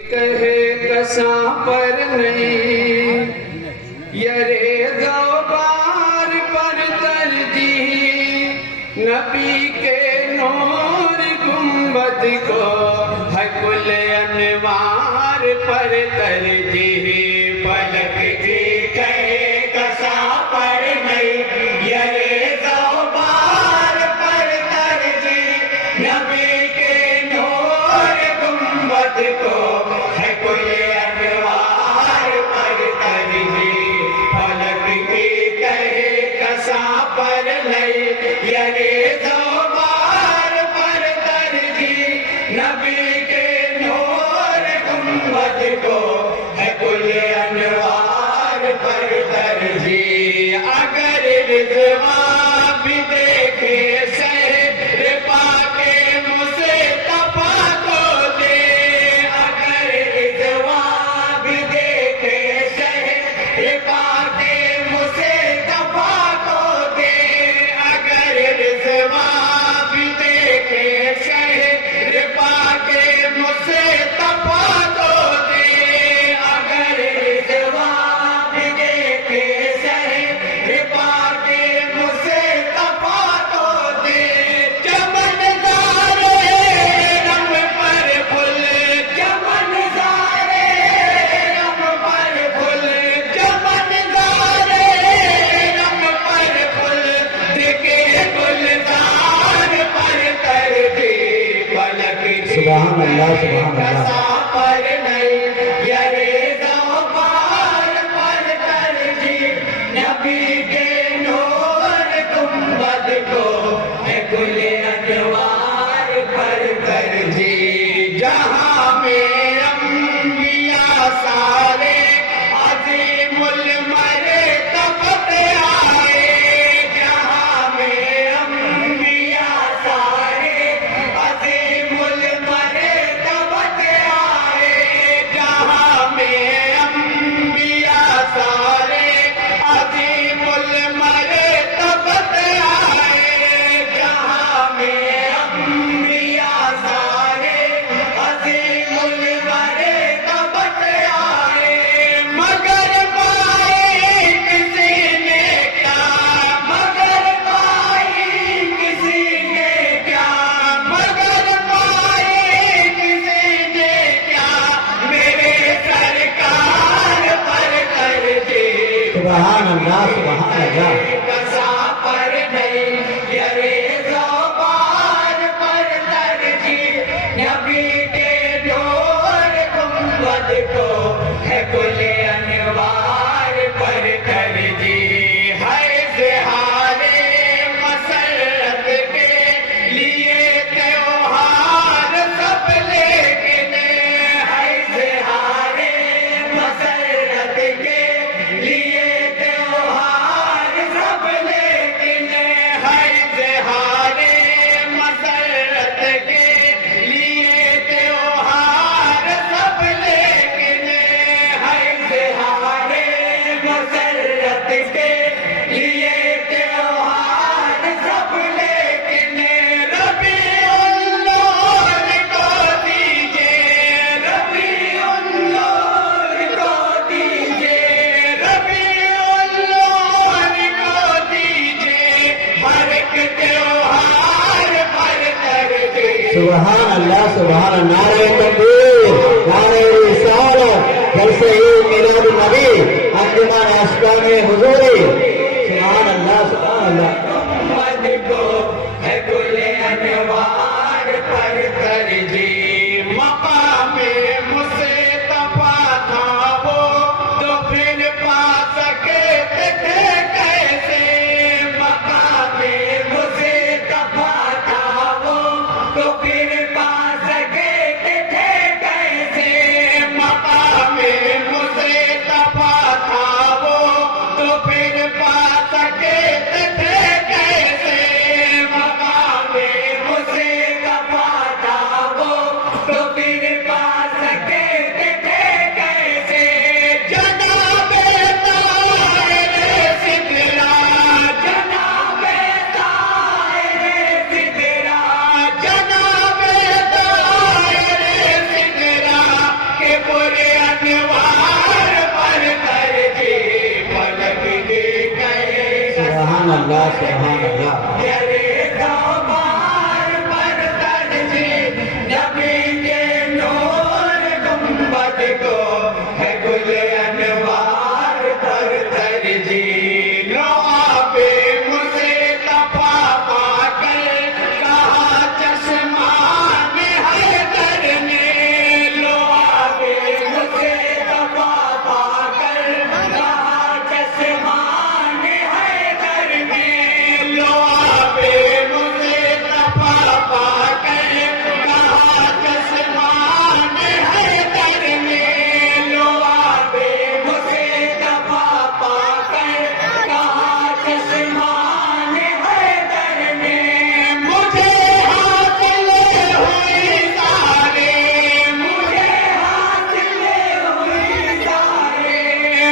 کہے کساں پر نہیں یرے زوبار پر ترجیح نبی کے نور گنبد کو ہے کل انوار پر ترجیح فلک کی کہے کساں پر نہیں یرے زوبار پر ترجیح نبی کے نور گنبد کو اگر رضوان بھی دیکھے شہر پاک مصطفیٰ کو دے اگر رضوان بھی دیکھے شہر پاک مصطفیٰ کو دے اگر رضوان بھی دیکھے شہر پاک مصطفیٰ کو دے اگر رضوان بھی دیکھے سبحان اللہ سبحان اللہ پر نہیں یرے زوبار پر ترجیح نبی کے نور گنبد کو ہے کل انوار پر ترجیح جہاں میں انبیاء سارے عظیم المرتبت آئے جہاں میں انبیاء سارے عظیم المرتبت آئے جہاں میں انبیاء سارے عظیم المرتبت آئے جہاں میں انبیاء سارے عظیم المرتبت آئے مگر پائی کسی نے کیا مگر پائی کسی نے کیا مگر پائی کسی نے کیا میرے سرکار پر ترجیح سبحان اللہ سبحان اللہ کساں پر نہیں یرے زوبار پر ترجیح نبی کے نور گنبد کو ہے کل انوار پر ترجیح ہے اظہار مسرت کے لیے تیوہار سب لیکن ہے اظہار مسرت کے لیے تیوہار سب لیکن ہے اظہار مسرت کے لیے تیوہار سب لیکن ہے اظہار مسرت کے لیے تیوہار سب لیکن ربیع النور کو دیجیے ربیع النور کو دیجیے ربیع النور کو دیجیے ہر ایک تیوہار پر ترجیح سبحان اللہ سبحان اللہ نعرہ تکبیر نعرہ رسالت جلسہ عید میلاد النبی انجمن اشکان حضوری سبحان اللہ سبحان اللہ گنبد کو ہے کل انوار پر ترجیح مقام مصطفیٰ تھا وہ تو پھر پا سکے تھے کیسے مقام مصطفیٰ تھا وہ تو پھر پا سکے تھے کیسے مقام مصطفیٰ تھا وہ تو پھر پا سکے تھے سبحان اللہ یرے دوبار پر ترجیح نبی کے نور گنبد کو ہے گل انوار پر ترجیح لو آپ مجھے تپا پا کر کہا چشمان حیدر نے لو آپ مجھے تپا پا کر کہا چشمان حیدر نے لو آپ مجھے تپا پا کر کہا چشمان حیدر نے لو آپ مجھے تپا پا کر کہا چشمان حیدر نے مجھے حاصل ہوئی سارے مجھے حاصل ہوئی سارے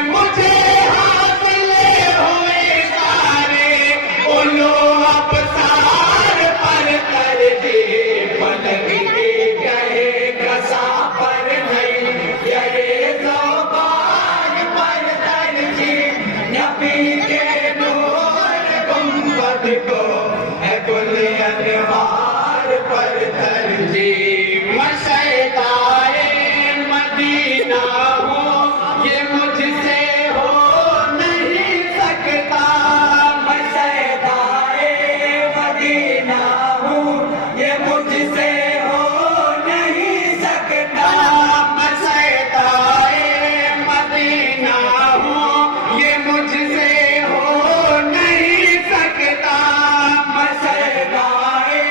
مجھے حاصل ہوئی سارے اولو ابصار پر ترجیح پلک کے گئے کسا پر نہیں یرے زبان پر ترجیح نبی کے نور گنبد کو ہے گل انوار پر ترجیح میں شیدائے مدینہ ہوں یہ مجھ سے ہو نہیں سکتا میں شیدائے مدینہ ہوں یہ مجھ سے ہو نہیں سکتا میں شیدائے مدینہ ہوں یہ مجھ سے ہو نہیں سکتا میں شیدائے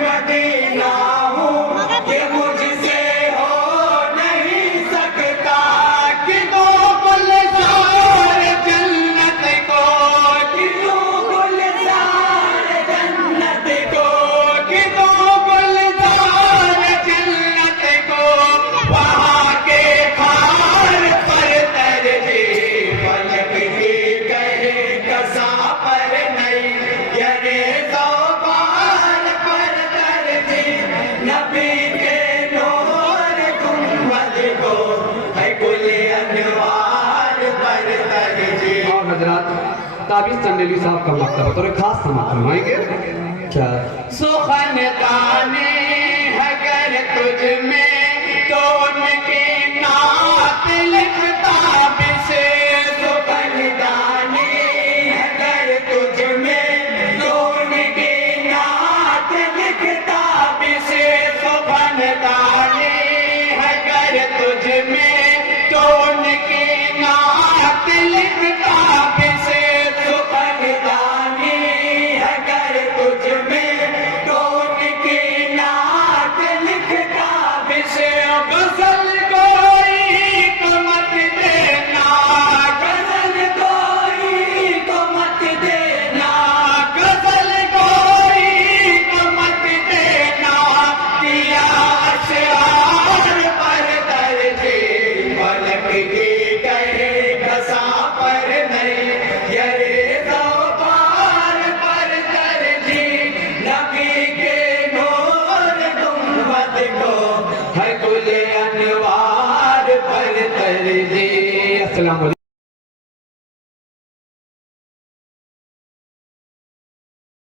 مدینہ ہوں یہ مجھ سے ہو نہیں سکتا کہ دو گلزار جنت کو کہ دو گلزار جنت کو کہ دو گلزار جنت کو وہاں کے خار پر ترجیح پلک کی گئے کسا پر نہیں یرے زبان پر ترجیح نبی کے نور گنبد کو ہے گل انوار پر ترجیح اور حضرات تابعی چندیلی صاحب کا مکتب بطور خاص سماعت فرمائیں گے. کیا سو